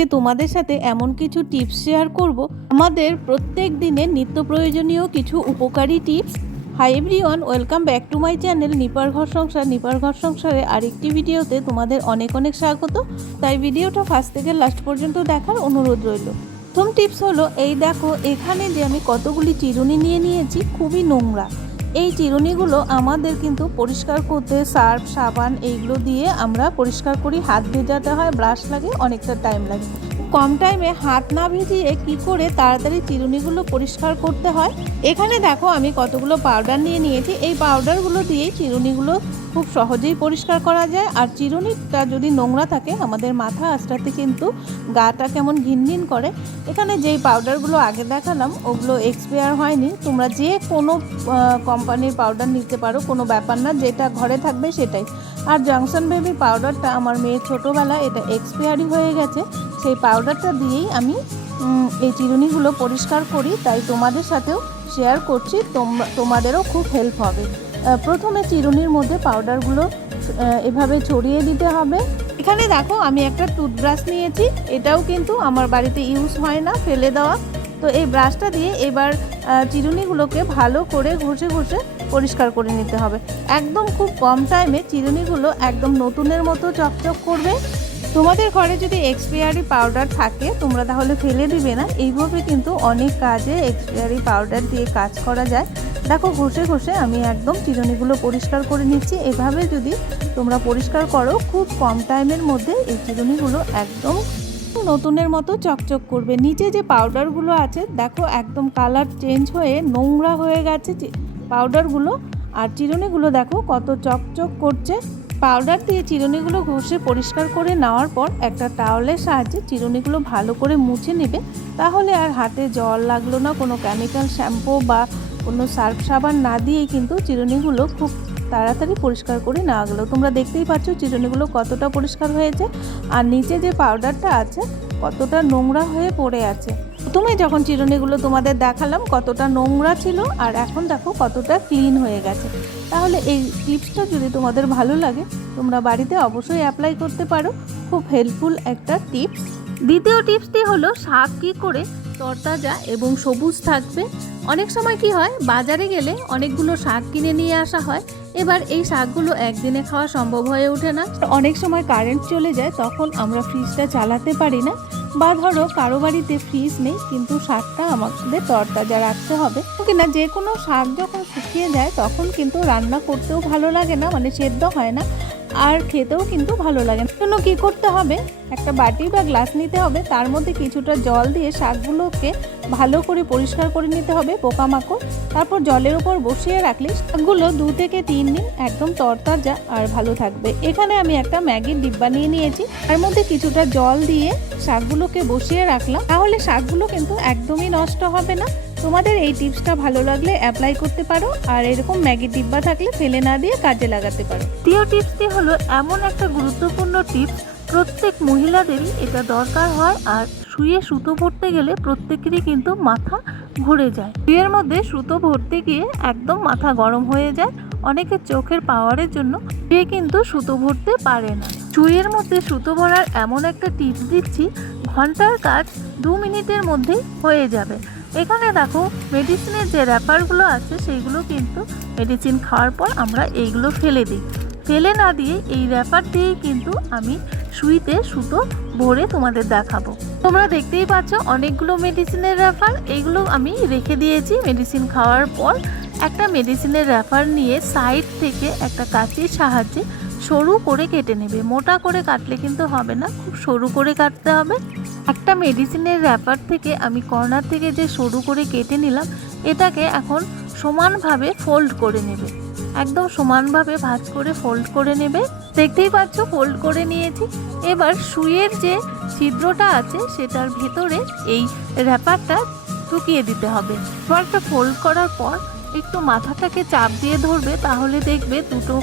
আজকে তোমাদের সাথে এমন কিছু টিপস শেয়ার করব। আমাদের প্রত্যেক দিনের নিত্য প্রয়োজনীয় কিছু উপকারী tips hi everyone welcome back to my channel নিপার ঘর সংসার নিপার ঘর সংসারে আরেকটি ভিডিওতে তোমাদের অনেক অনেক স্বাগত। তাই ভিডিওটা ফার্স্ট থেকে লাস্ট পর্যন্ত দেখার অনুরোধ রইল। প্রথম টিপস হলো, এই দেখো, এখানে যে আমি কতগুলি চিরুনি নিয়ে নিয়েছি, খুবই নোংরা। এই চিরুনিগুলো আমাদের কিন্তু পরিষ্কার করতে, সার্ফ, সাবান, এইগুলো দিয়ে আমরা পরিষ্কার করি। হাত ভেজাতে হয়, ব্রাশ লাগে, অনেকটা টাইম লাগে। কম টাইমে হাত না ভিজিয়ে কি করে তাড়াতাড়ি চিরুনিগুলো পরিষ্কার করতে হয়? এখানে দেখো আমি কতগুলো পাউডার নিয়ে নিয়েছি। এই পাউডারগুলো দিয়েই চিরুনিগুলো খুব সহজেই পরিষ্কার করা যায়। আর চিরুনিটা যদি নোংরা থাকে, আমাদের মাথা আঁচড়াতে কিন্তু গাটা কেমন ঘিনঘিন করে। এখানে যেই পাউডারগুলো আগে দেখালাম, ওগুলো এক্সপায়ার হয়নি। তোমরা যে কোনো কোম্পানির পাউডার নিতে পারো, কোনো ব্যাপার না, যেটা ঘরে থাকবে সেটাই। আর জংশন বেবি পাউডারটা আমার মেয়ের ছোটোবেলা এটা এক্সপায়ারি হয়ে গেছে। সেই পাউডারটা দিয়েই আমি এই চিরুনিগুলো পরিষ্কার করি। তাই তোমাদের সাথেও শেয়ার করছি। তোমাদেরও খুব হেল্প হবে। প্রথমে চিরুনির মধ্যে পাউডারগুলো এভাবে ছড়িয়ে দিতে হবে। এখানে দেখো, আমি একটা টুথব্রাশ নিয়েছি। এটাও কিন্তু আমার বাড়িতে ইউজ হয় না, ফেলে দেওয়া। তো এই ব্রাশটা দিয়ে এবার চিরুনিগুলোকে ভালো করে ঘষে ঘষে পরিষ্কার করে নিতে হবে। একদম খুব কম টাইমে চিরুনিগুলো একদম নতুনের মতো চকচক করবে। তোমাদের ঘরে যদি এক্সপায়ারি পাউডার থাকে, তোমরা তাহলে ফেলে দিবে না। এইভাবে কিন্তু অনেক কাজে এক্সপায়ারি পাউডার দিয়ে কাজ করা যায়। দেখো, ঘষে ঘষে আমি একদম চিরুনিগুলো পরিষ্কার করে নিচ্ছি। এভাবে যদি তোমরা পরিষ্কার করো, খুব কম টাইমের মধ্যে এই চিরুনিগুলো একদম নতুনের মতো চকচক করবে। নিচে যে পাউডারগুলো আছে, দেখো, একদম কালার চেঞ্জ হয়ে নোংরা হয়ে গেছে পাউডারগুলো আর চিরুনিগুলো দেখো, কত চকচক করছে। পাউডার দিয়ে চিরুনিগুলো ঘষে পরিষ্কার করে নেওয়ার পর একটা টাওয়ালের সাহায্যে চিরুনিগুলো ভালো করে মুছে নেবে। তাহলে আর হাতে জল লাগল না, কোনো কেমিক্যাল শ্যাম্পু বা কোনো সার্ফ সাবান না দিয়েই কিন্তু চিরুনিগুলো খুব তাড়াতাড়ি পরিষ্কার করে নেওয়া গেলো। তোমরা দেখতেই পাচ্ছ চিরুনিগুলো কতটা পরিষ্কার হয়েছে। আর নিচে যে পাউডারটা আছে, কতটা নোংরা হয়ে পড়ে আছে। প্রথমে যখন চিরুনিগুলো তোমাদের দেখালাম, কতটা নোংরা ছিল আর এখন দেখো কতটা ক্লিন হয়ে গেছে। তাহলে এই টিপসটা যদি তোমাদের ভালো লাগে, তোমরা বাড়িতে অবশ্যই অ্যাপ্লাই করতে পারো। খুব হেল্পফুল একটা টিপস দ্বিতীয় টিপসটি হলো শাক কী করে তরতাজা এবং সবুজ থাকবে। অনেক সময় কি হয়, বাজারে গেলে অনেকগুলো শাক কিনে নিয়ে আসা হয়। এবার এই শাকগুলো একদিনে খাওয়া সম্ভব হয়ে ওঠে না। অনেক সময় কারেন্ট চলে যায়, তখন আমরা ফ্রিজটা চালাতে পারি না। বা ধরো কারও বাড়িতে ফ্রিজ নেই, কিন্তু শাকটা আমাদের তরতাজা রাখতে হবে। কিনা যে কোনো শাক যখন শুকিয়ে যায়, তখন কিন্তু রান্না করতেও ভালো লাগে না মানে সেদ্ধ হয় না। আর খেতেও কিন্তু ভালো লাগে। জন্য কী করতে হবে? একটা বাটি বা গ্লাস নিতে হবে, তার মধ্যে কিছুটা জল দিয়ে শাকগুলোকে ভালো করে পরিষ্কার করে নিতে হবে পোকামাকড়। তারপর জলের উপর বসিয়ে রাখলে শাকগুলো দু থেকে তিন দিন একদম তরতাজা আর ভালো থাকবে। এখানে আমি একটা ম্যাগির ডিব্বা নিয়ে নিয়েছি। তার মধ্যে কিছুটা জল দিয়ে শাকগুলোকে বসিয়ে রাখলাম। তাহলে শাকগুলো কিন্তু একদমই নষ্ট হবে না। তোমাদের এই টিপসটা ভালো লাগলে অ্যাপ্লাই করতে পারো, আর এরকম ম্যাগি ডিব্বা থাকলে ফেলে না দিয়ে কাজে লাগাতে পারো। দ্বিতীয় টিপসটি হলো এমন একটা গুরুত্বপূর্ণ টিপস, প্রত্যেক মহিলাদেরই এটা দরকার হয়, আর শুয়ে সুতো ভরতে গেলে প্রত্যেকেরই কিন্তু মাথা ঘুরে যায়। শুয়ের মধ্যে সুতো ভরতে গিয়ে একদম মাথা গরম হয়ে যায় অনেকের চোখের পাওয়ারের জন্য শুয়ে কিন্তু সুতো ভরতে পারে না। চুইয়ের মধ্যে সুতো ভরার এমন একটা টিপস দিচ্ছি, ঘণ্টার কাজ দু মিনিটের মধ্যেই হয়ে যাবে। এখানে দেখো মেডিসিনের যে র্যাপারগুলো আছে, সেইগুলো কিন্তু মেডিসিন খাওয়ার পর আমরা এইগুলো ফেলে দিই। ফেলে না দিয়ে এই র্যাপার দিয়েই কিন্তু আমি সুইতে সুতো ভরে তোমাদের দেখাবো। তোমরা দেখতেই পাচ্ছ অনেকগুলো মেডিসিনের র্যাপার এইগুলো আমি রেখে দিয়েছি মেডিসিন খাওয়ার পর। একটা মেডিসিনের র্যাপার নিয়ে সাইড থেকে একটা কাঁচির সাহায্যে সরু করে কেটে নেবে। মোটা করে কাটলে কিন্তু হবে না, খুব সরু করে কাটতে হবে। একটা মেডিসিনের র্যাপার থেকে আমি কর্নার থেকে যে সরু করে কেটে নিলাম, এটাকে এখন সমানভাবে ফোল্ড করে নেবে। একদম সমানভাবে ভাঁজ করে ফোল্ড করে নেবে। দেখতেই পাচ্ছ ফোল্ড করে নিয়েছি। এবার সুইয়ের যে ছিদ্রটা আছে, সেটার ভেতরে এই র্যাপারটা ঢুকিয়ে দিতে হবে। র্যাপারটা ফোল্ড করার পর একটু মাথাটাকে চাপ দিয়ে ধরবে, তাহলে দেখবে দুটো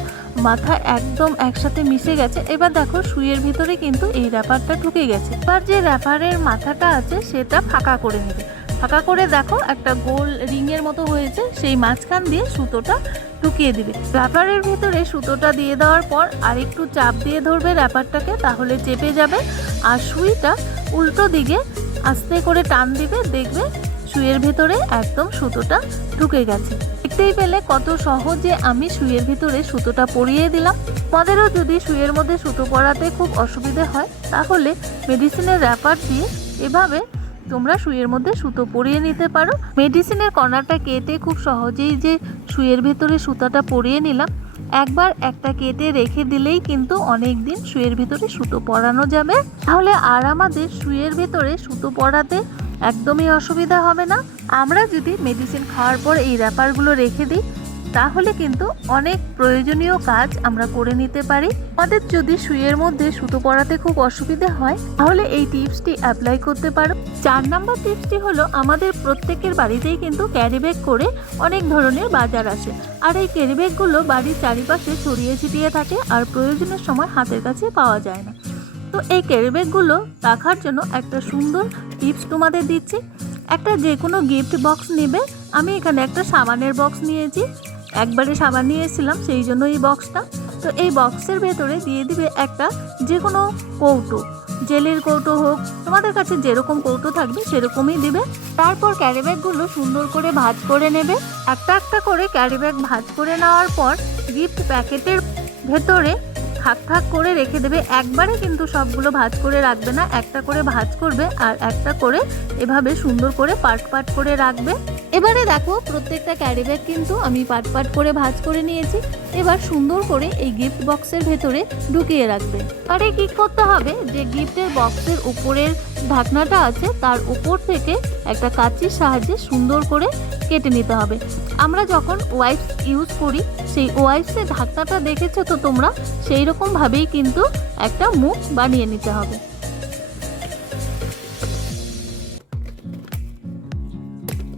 মাথা একদম একসাথে মিশে গেছে। এবার দেখো সুইয়ের ভিতরে কিন্তু এই র্যাপারটা ঢুকে গেছে। এবার যে র্যাপারের মাথাটা আছে, সেটা ফাঁকা করে নেবে। ফাঁকা করে দেখো, একটা গোল রিংয়ের মতো হয়েছে, সেই মাঝখান দিয়ে সুতোটা ঢুকিয়ে দিবে। র্যাপারের ভিতরে সুতোটা দিয়ে দেওয়ার পর আর একটু চাপ দিয়ে ধরবে র্যাপারটাকে তাহলে চেপে যাবে আর সুইটা উল্টো দিকে আস্তে করে টান দিবে, দেখবে সুইয়ের ভেতরে একদম সুতোটা ঢুকে গেছে। দেখতেই পেলে কত সহজে আমি সুইয়ের ভিতরে সুতোটা পরিয়ে দিলাম। তোমাদেরও যদি সুইয়ের মধ্যে সুতো পরাতে খুব অসুবিধে হয়, তাহলে মেডিসিনের র্যাপার দিয়ে এভাবে তোমরা সুইয়ের মধ্যে সুতো পরিয়ে নিতে পারো। মেডিসিনের কর্নারটা কেটে খুব সহজেই যে সুইয়ের ভেতরে সুতাটা পরিয়ে নিলাম, একবার একটা কেটে রেখে দিলেই কিন্তু অনেক দিন সুইয়ের ভিতরে সুতো পরানো যাবে। তাহলে আর আমাদের সুইয়ের ভেতরে সুতো পরাতে একদমই অসুবিধা হবে না। আমরা যদি মেডিসিন খাওয়ার পর এই র্যাপারগুলো রেখে দিই, তাহলে কিন্তু অনেক প্রয়োজনীয় কাজ আমরা করে নিতে পারি। আমাদের যদি সুইয়ের মধ্যে সুতো পরাতে খুব অসুবিধা হয়, তাহলে এই টিপসটি অ্যাপ্লাই করতে পারো। চার নম্বর টিপসটি হলো, আমাদের প্রত্যেকের বাড়িতেই কিন্তু ক্যারি ব্যাগ করে অনেক ধরনের বাজার আসে। আর এই ক্যারি ব্যাগগুলো বাড়ির চারিপাশে ছড়িয়ে ছিটিয়ে থাকে, আর প্রয়োজনের সময় হাতের কাছে পাওয়া যায় না। তো এই ক্যারি ব্যাগগুলো রাখার জন্য একটা সুন্দর টিপস তোমাদের দিচ্ছি। একটা যে কোনো গিফট বক্স নেবে। আমি এখানে একটা সাবানের বক্স নিয়েছি। একবারে সাবান নিয়ে এসেছিলাম সেই জন্য এই বক্সটা তো এই বক্সের ভেতরে দিয়ে দিবে একটা যে কোনো কৌটো। জেলের কৌটো হোক, তোমাদের কাছে যেরকম কৌটো থাকবে সেরকমই দিবে। তারপর ক্যারি ব্যাগগুলো সুন্দর করে ভাঁজ করে নেবে। একটা একটা করে ক্যারি ব্যাগ ভাঁজ করে নেওয়ার পর গিফট প্যাকেটের ভেতরে থাক থাক করে রেখে দেবে। একবারে কিন্তু সবগুলো ভাজ করে রাখবে না। একটা করে ভাজ করবে আর একটা করে এভাবে সুন্দর করে পাট পাট করে রাখবে। এবারে দেখো, প্রত্যেকটা ক্যারি ব্যাগ কিন্তু আমি পাট পাট করে ভাজ করে নিয়েছি। এবার সুন্দর করে এই গিফট বক্সের ভেতরে ঢুকিয়ে রাখবে। আরে কি করতে হবে? যে গিফটের বক্সের উপরের ঢাকনাটা আছে, তার উপর থেকে একটা কাঁচির সাহায্যে সুন্দর করে কেটে নিতে হবে। আমরা যখন ওয়াইপস ইউজ করি, সেই ওয়াইপসের ঢাকনাটা দেখেছ তো তোমরা? সেই রকমভাবেই কিন্তু একটা মুখ বানিয়ে নিতে হবে।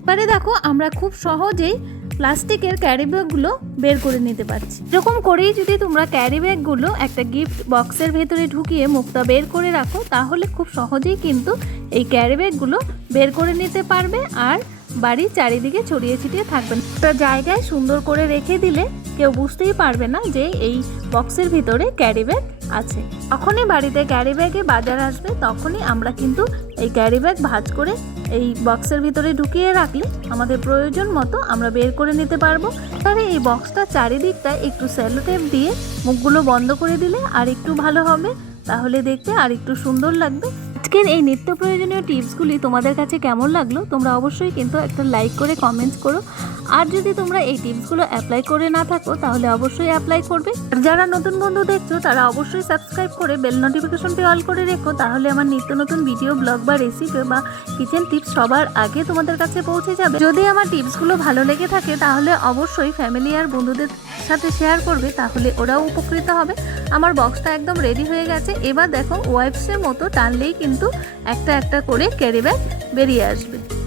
এবারে দেখো, আমরা খুব সহজেই প্লাস্টিকের ক্যারি ব্যাগগুলো বের করে নিতে পারছি। এরকম করেই যদি তোমরা ক্যারি ব্যাগগুলো একটা গিফট বক্সের ভেতরে ঢুকিয়ে মুখটা বের করে রাখো, তাহলে খুব সহজেই কিন্তু এই ক্যারি ব্যাগগুলো বের করে নিতে পারবে আর বাড়ির চারিদিকে ছড়িয়ে ছিটিয়ে থাকবে একটা জায়গায় সুন্দর করে রেখে দিলে কেউ বুঝতেই পারবে না যে এই বক্সের ভিতরে ক্যারি ব্যাগ আছে। যখনই বাড়িতে ক্যারি ব্যাগে বাজার আসবে, তখনই আমরা কিন্তু এই ক্যারি ব্যাগ ভাজ করে এই বক্সের ভিতরে ঢুকিয়ে রাখলে আমাদের প্রয়োজন মতো আমরা বের করে নিতে পারব। তাহলে এই বক্সটা চারিদিকটা একটু স্যালোটেপ দিয়ে মুখগুলো বন্ধ করে দিলে আর একটু ভালো হবে। তাহলে দেখতে আর একটু সুন্দর লাগবে। আজকের এই নিত্য প্রয়োজনীয় টিপসগুলি তোমাদের কাছে কেমন লাগল? তোমরা অবশ্যই কিন্তু একটা লাইক করে কমেন্টস করো। আর যদি তোমরা এই টিপসগুলো অ্যাপ্লাই করে না থাকো, তাহলে অবশ্যই অ্যাপ্লাই করবে। আর যারা নতুন বন্ধু দেখছ, তারা অবশ্যই সাবস্ক্রাইব করে বেল নোটিফিকেশনটি অল করে রেখো, তাহলে আমার নিত্য নতুন ভিডিও ব্লগ বা রেসিপি বা কিচেন টিপস সবার আগে তোমাদের কাছে পৌঁছে যাবে। যদি আমার টিপসগুলো ভালো লেগে থাকে, তাহলে অবশ্যই ফ্যামিলি আর বন্ধুদের সাথে শেয়ার করবে, তাহলে ওরাও উপকৃত হবে। আমার বক্সটা একদম রেডি হয়ে গেছে। এবার দেখো ওয়াইপসের মতো টানলেই কিন্তু একটা একটা করে ক্যারি ব্যাগ বেরিয়ে আসবে।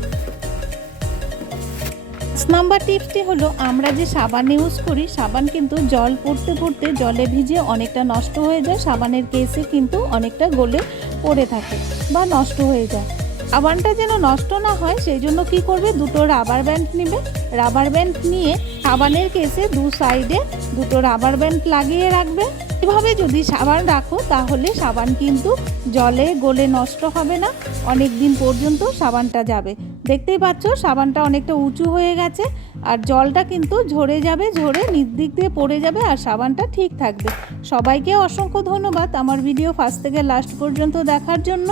নাম্বার টিপসটি হলো, আমরা যে সাবান ইউজ করি, সাবান কিন্তু জল পড়তে পড়তে জলে ভিজে অনেকটা নষ্ট হয়ে যায়। সাবানের কেসে কিন্তু অনেকটা গলে পড়ে থাকে বা নষ্ট হয়ে যায়। সাবানটা যেন নষ্ট না হয়, সেই জন্য কি করবে? দুটো রাবার ব্যান্ড নেবে। রাবার ব্যান্ড নিয়ে সাবানের কেসে দু সাইডে দুটো রাবার ব্যান্ড লাগিয়ে রাখবে। এভাবে যদি সাবান রাখো, তাহলে সাবান কিন্তু জলে গলে নষ্ট হবে না। অনেক দিন পর্যন্ত সাবানটা যাবে। দেখতেই পাচ্ছ, সাবানটা অনেকটা উঁচু হয়ে গেছে আর জলটা কিন্তু ঝরে যাবে, ঝরে নির্দিক দিক দিয়ে পড়ে যাবে আর সাবানটা ঠিক থাকবে। সবাইকে অসংখ্য ধন্যবাদ আমার ভিডিও ফার্স্ট থেকে লাস্ট পর্যন্ত দেখার জন্য।